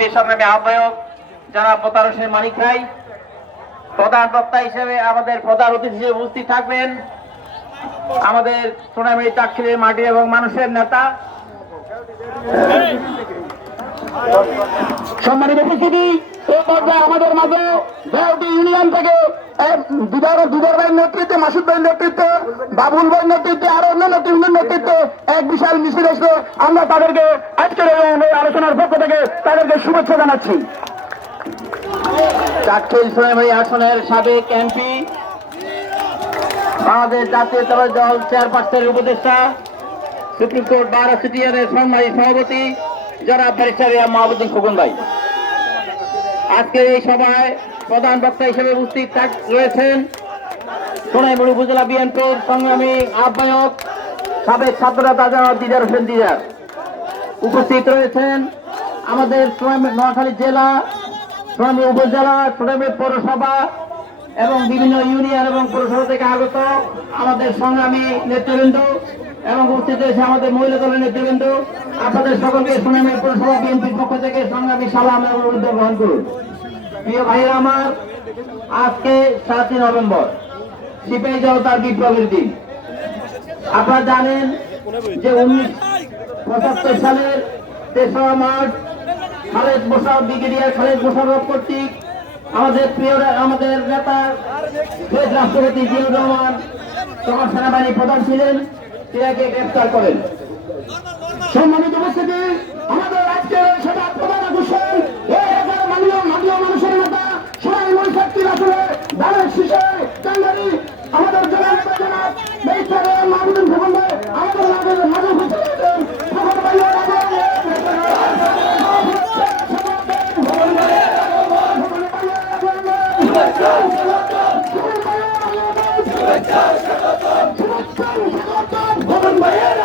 বিএনপির সংগ্রামী আহ্বায়ক জনাব মোতার হোসেন মানিক ভাই প্রধান বক্তা হিসেবে আমাদের প্রধান অতিথি হিসেবে উপস্থিত থাকবেন আমাদের সোনামুড়ি চাকরির মাটি এবং মানুষের নেতা সম্মানিত উপস্থিতি এই পর্যায়ে আমাদের মাঝে দেওটি ইউনিয়ন থেকে দুধর ভাইয়ের নেতৃত্বে, মাসুদ ভাইয়ের নেতৃত্বে, বাবুল ভাইয়ের নেতৃত্বে, আরো অন্যান্য টিমের নেতৃত্বে এক বিশাল মিছিল আসবে। আমরা তাদেরকে আজকের এই আলোচনার পক্ষ থেকে তাদেরকে শুভেচ্ছা জানাচ্ছি। চাকরির সোনামুড়ি আসনের সাবেক এমপি আমাদের জাতীয়তাবাদী দল চেয়ারপারসনের উপদেষ্টা সুপ্রিম কোর্ট বার অ্যাসোসিয়েশনের সম্মানী সভাপতি জনাব barrister A M Mahbubuddin Khokon ভাই আজকের এই সভায় প্রধান বক্তা হিসেবে উপস্থিত রয়েছেন সোনাইমুড়ি উপজেলা বিএনপির সংগ্রামী আহ্বায়ক সাবেক ছাত্রনেতা জনাব দিদার হোসেন দিদার। উপস্থিত রয়েছেন আমাদের নোয়াখালী জেলা, সোনাইমুড়ি উপজেলা, সোনাইমুড়ি পৌরসভা এবং বিভিন্ন ইউনিয়ন এবং পৌরসভা থেকে আগত আমাদের সংগ্রামী নেতৃবৃন্দ এবং উপস্থিত রয়েছে আমাদের মহিলা দলের নেতৃবৃন্দ। আপনাদের সকলকে সোনাইমুড়ি পৌরসভা বিএনপির পক্ষ থেকে সংগ্রামী সালাম এবং উদ্যোগ গ্রহণ করুন। প্রিয় ভাইয়েরা আমার, আজকে 7 নভেম্বর সিপাহী জনতার বিপ্লবের দিন। আপনারা জানেন যে 1975 সালের 3রা মার্চ খালেদ মোশাররফ ব্রিগেডিয়ার খালেদ মোশাররফ কর্তৃক আমাদের নেতা শহীদ রাষ্ট্রপতি জিয়াউর রহমান তখন সেনাবাহিনী প্রধান ছিলেন, তাকে গ্রেফতার করেন। সম্মানিত উপস্থিতি, আমাদের আজকের সেটা প্রধান আকর্ষণ মাননীয় মানুষের নেতা সোনাইমুড়ি শক্তি আসলে ধানের শীষে কান্ডারি আমাদের জেলা নেতা জনাব barrister A M Mahbubuddin Khokon ভাই আমাদের মাঝে উপস্থিত হয়েছেন। খোকন ভাইয়ের